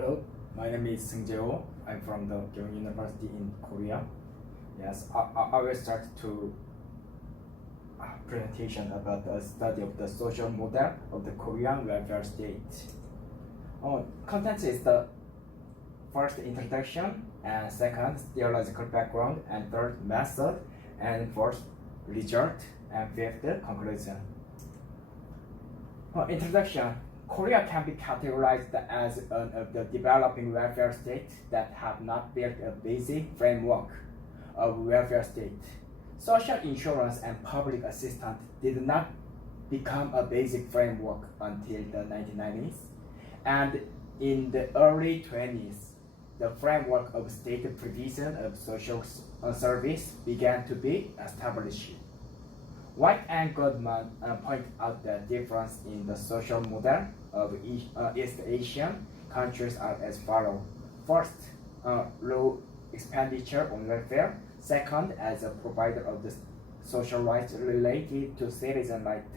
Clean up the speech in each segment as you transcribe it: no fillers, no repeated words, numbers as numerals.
Hello, my name is Seung. I'm from the Eungu University in Korea. Yes, I will start to presentation about the study of the social model of the Korean welfare state. Content is the first introduction, and second theological background, and third method, and fourth result, and fifth conclusion. Introduction. Korea can be categorized as one of the developing welfare states that have not built a basic framework of welfare state. Social insurance and public assistance did not become a basic framework until the 1990s, and in the early 20s, the framework of state provision of social service began to be established. White and Goodman point out the difference in the social model of East Asian countries are as follows. First, low expenditure on welfare. Second, as a provider of the social rights related to citizen rights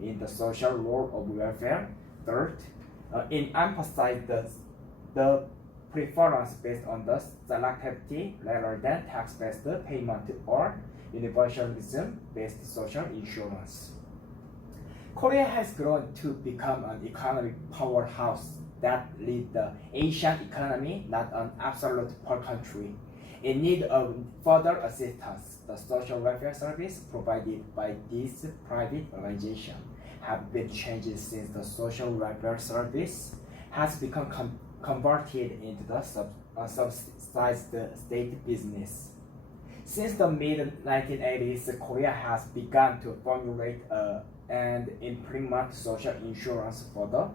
in the social role of welfare. Third, emphasize the preference based on the selectivity rather than tax-based payment or universalism-based social insurance. Korea has grown to become an economic powerhouse that leads the Asian economy, not an absolute poor country. In need of further assistance, the social welfare service provided by this private organization have been changed since the social welfare service has become converted into the subsidized state business. Since the mid-1980s, Korea has begun to formulate and implement social insurance for the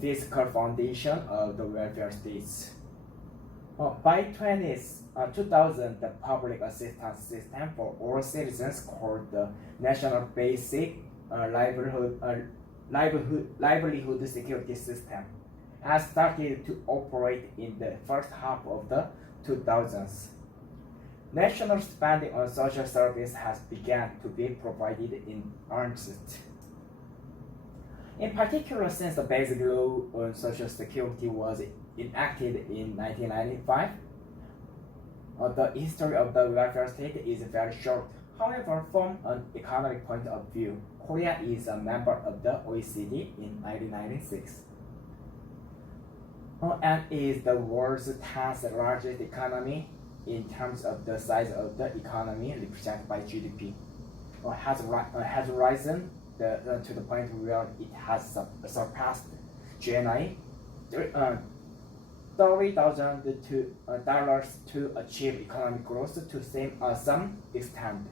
physical foundation of the welfare states. By 2000, the public assistance system for all citizens, called the National Basic Livelihood Security System, has started to operate in the first half of the 2000s. National spending on social service has begun to be provided in earnest. In particular, since the basic law on social security was enacted in 1995, the history of the welfare state is very short. However, from an economic point of view, Korea is a member of the OECD in 1996. And is the world's 10th largest economy in terms of the size of the economy represented by GDP. Has risen to the point where it has surpassed GNI $30,000 to achieve economic growth to some extent.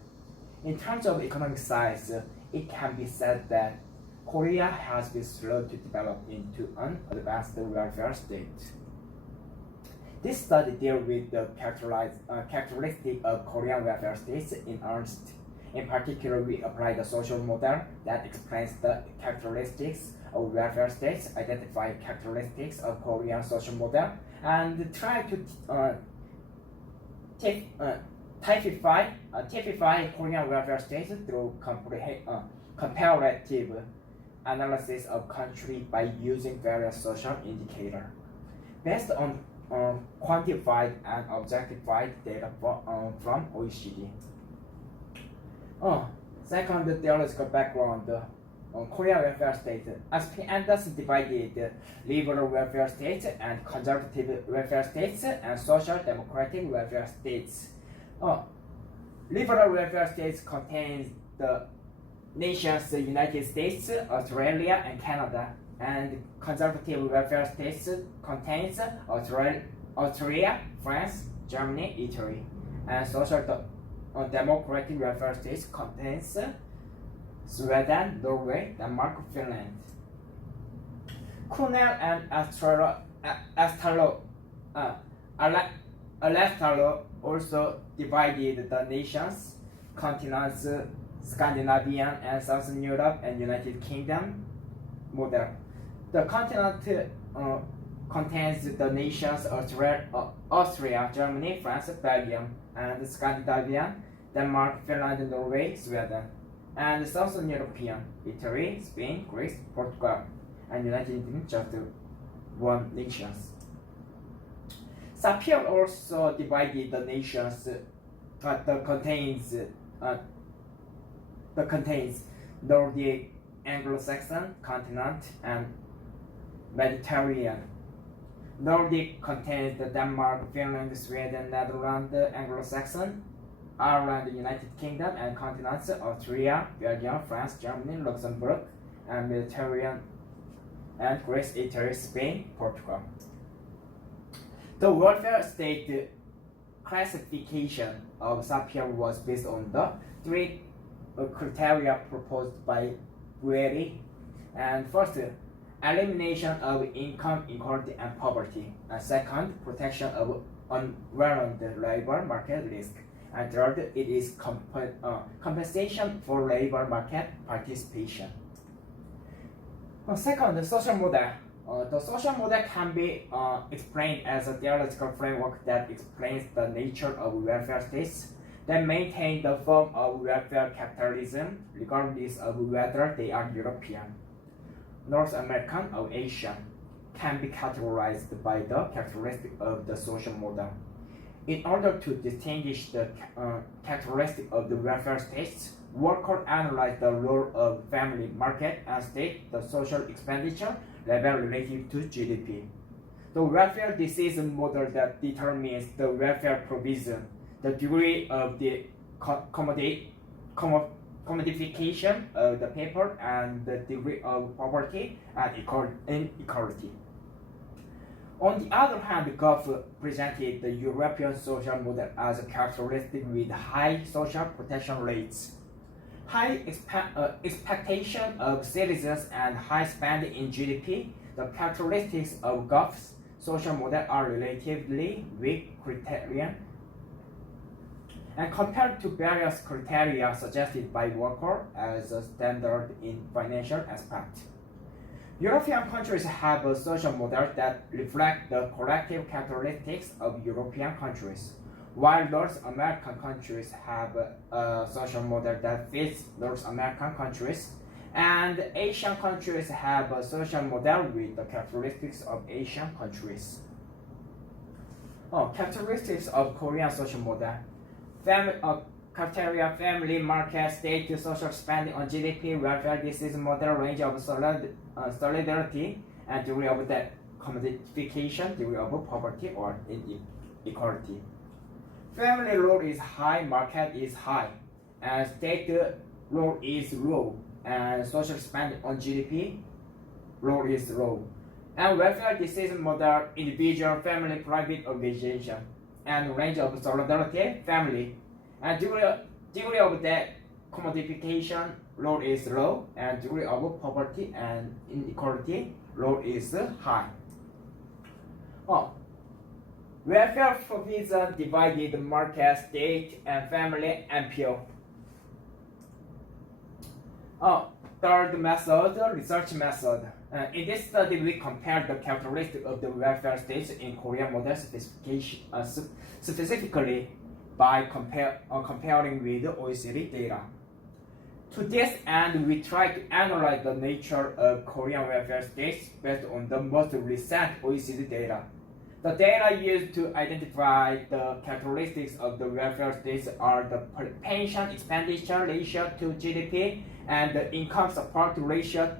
In terms of economic size, it can be said that Korea has been slow to develop into an advanced welfare state. This study deals with the characteristic of Korean welfare states in earnest. In particular, we apply the social model that explains the characteristics of welfare states, identify characteristics of Korean social model, and try to typify Korean welfare states through comparative analysis of country by using various social indicators. Based on quantified and objectified data from OECD. Second, the theological background on Korean welfare state. As P. Anderson divided liberal welfare states and conservative welfare states and social democratic welfare states. Liberal welfare states contains the nations United States, Australia, and Canada, and conservative welfare states contains Austria, France, Germany, Italy, and social democratic welfare states contains Sweden, Norway, Denmark, Finland. Cornell and Alestalo also divided the nations, continents, Scandinavian and Southern Europe and United Kingdom model. The continent contains the nations Austria, Germany, France, Belgium, and Scandinavian, Denmark, Finland, Norway, Sweden, and Southern European, Italy, Spain, Greece, Portugal, and United Kingdom, just one nations. Sapir also divided the nations that contains Nordic, Anglo-Saxon continent, and Mediterranean. Nordic contains the Denmark, Finland, Sweden, Netherlands, Anglo-Saxon, Ireland, United Kingdom, and continents Austria, Belgium, France, Germany, Luxembourg, and Mediterranean, and Greece, Italy, Spain, Portugal. The welfare state classification of Sapir was based on the three criteria proposed by Guerri. And first, elimination of income inequality and poverty. And second, protection of unwarranted labor market risk. And third, it is compensation for labor market participation. Second, the social model. The social model can be explained as a theoretical framework that explains the nature of welfare states that maintain the form of welfare capitalism regardless of whether they are European, North American, or Asian, can be categorized by the characteristic of the social model. In order to distinguish the characteristic of the welfare states, workers analyze the role of family, market, and state, the social expenditure level relative to GDP. The welfare decision model that determines the welfare provision, the degree of the commodification of the paper, and the degree of poverty and inequality. On the other hand, Goff presented the European social model as a characteristic with high social protection rates, high expectation of citizens, and high spending in GDP. The characteristics of Goff's social model are relatively weak criterion, and compared to various criteria suggested by Walker as a standard in financial aspect. European countries have a social model that reflects the collective characteristics of European countries, while North American countries have a social model that fits North American countries, and Asian countries have a social model with the characteristics of Asian countries. Characteristics of Korean social model. Criteria: family, market, state, social spending on GDP, welfare decision model, range of solidarity, and degree of the commodification, degree of poverty or inequality. Family role is high, market is high, and state role is low, and social spending on GDP role is low. And welfare decision model, individual, family, private organization, and range of solidarity, family, and degree of the commodification role is low, and degree of poverty and inequality role is high. Welfare provision divided market, state, and family MPO. Third method, research method. In this study, we compared the characteristics of the welfare states in Korean model specifically by comparing with the OECD data. To this end, we tried to analyze the nature of Korean welfare states based on the most recent OECD data. The data used to identify the characteristics of the welfare states are the pension expenditure ratio to GDP, and the income support ratio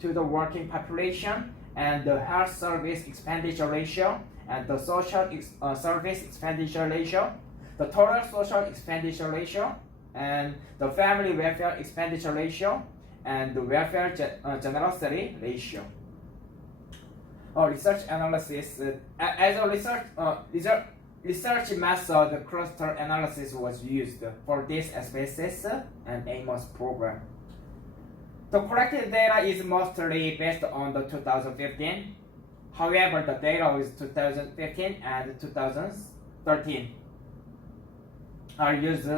to the working population, and the health service expenditure ratio, and the social service expenditure ratio, the total social expenditure ratio, and the family welfare expenditure ratio, and the welfare generosity ratio. Research analysis. As a research method, cluster analysis was used for this SPSS and AMOS program. The collected data is mostly based on the 2015. However, the data is 2015 and 2013 are used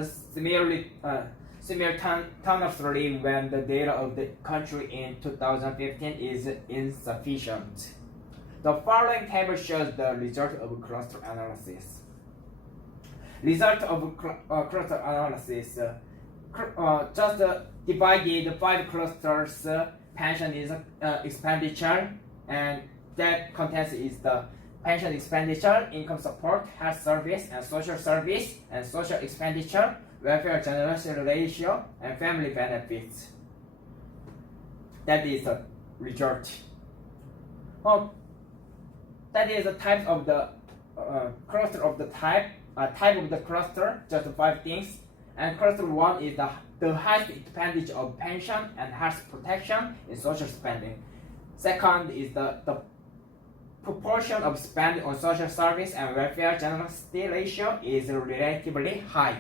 simultaneously when the data of the country in 2015 is insufficient. The following table shows the result of cluster analysis. Result of cluster analysis. Just divided 5 clusters. Pension is expenditure, and that content is the pension expenditure, income support, health service, and social expenditure, welfare generosity ratio, and family benefits. That is the result. That is the type of the cluster of the type of the cluster, just 5 things. And cluster 1 is the highest expenditure of pension and health protection in social spending. Second is the proportion of spending on social service and welfare generosity ratio is relatively high.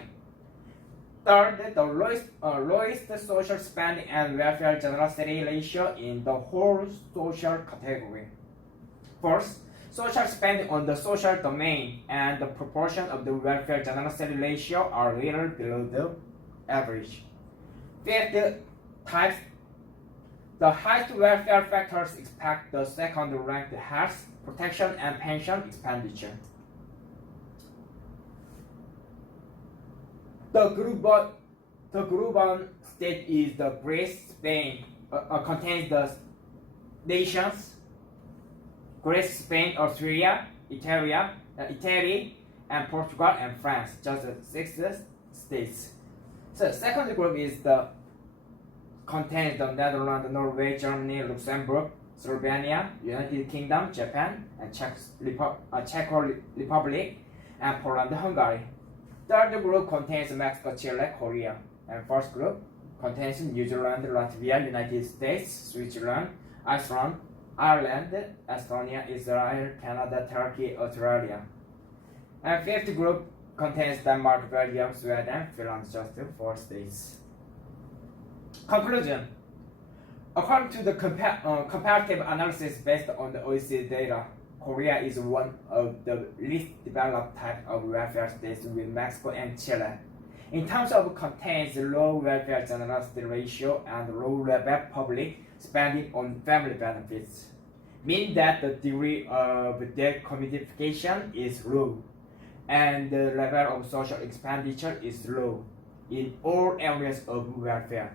Third, the lowest social spending and welfare generosity ratio in the whole social category. Fourth, social spending on the social domain and the proportion of the welfare generosity ratio are little below the average. Fifth, types. The highest welfare factors expect the second-ranked health, protection, and pension expenditure. The group one state is the Greece, Spain, contains the nations Greece, Spain, Austria, Italy, and Portugal and France, just 6 states. So second group is contains the Netherlands, Norway, Germany, Luxembourg, Slovenia, United Kingdom, Japan, and Czech Republic, and Poland, Hungary. Third group contains Mexico, Chile, Korea, and fourth group contains New Zealand, Latvia, United States, Switzerland, Iceland, Ireland, Estonia, Israel, Canada, Turkey, Australia. And fifth group contains Denmark, Belgium, Sweden, Finland, just 4 states. Conclusion. According to the comparative analysis based on the OECD data, Korea is one of the least developed type of welfare states with Mexico and Chile. In terms of contains low welfare generosity ratio and low level public spending on family benefits, mean that the degree of debt commodification is low and the level of social expenditure is low in all areas of welfare.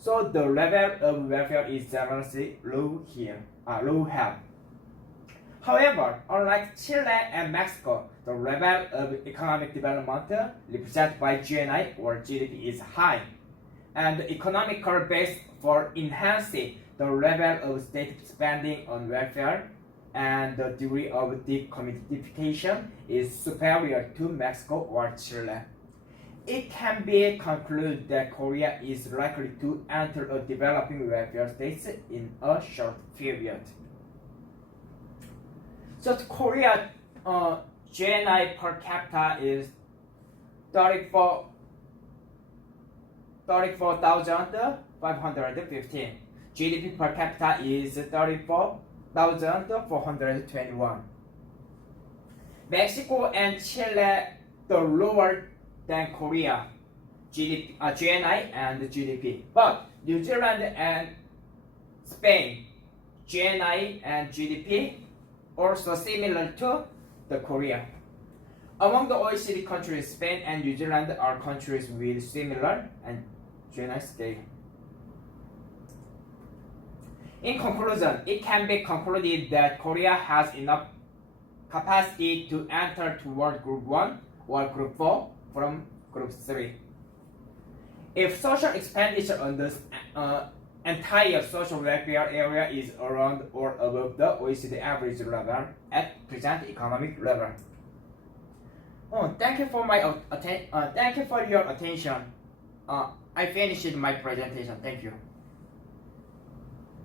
So the level of welfare is generally low here, low here. However, unlike Chile and Mexico, the level of economic development represented by GNI or GDP is high, and the economical base for enhancing the level of state spending on welfare and the degree of decommodification is superior to Mexico or Chile. It can be concluded that Korea is likely to enter a developing welfare state in a short period. So Korea GNI per capita is 34,515. GDP per capita is 34,421. Mexico and Chile the lower than Korea GNI and GDP, but New Zealand and Spain GNI and GDP also similar to the Korea. Among the OECD countries, Spain and New Zealand are countries with similar and GNI scale. In conclusion, it can be concluded that Korea has enough capacity to enter toward Group 1 or Group 4 from Group 3. If social expenditure on the entire social welfare area is around or above the OECD average level at present economic level. Thank you for your attention. I finished my presentation. Thank you.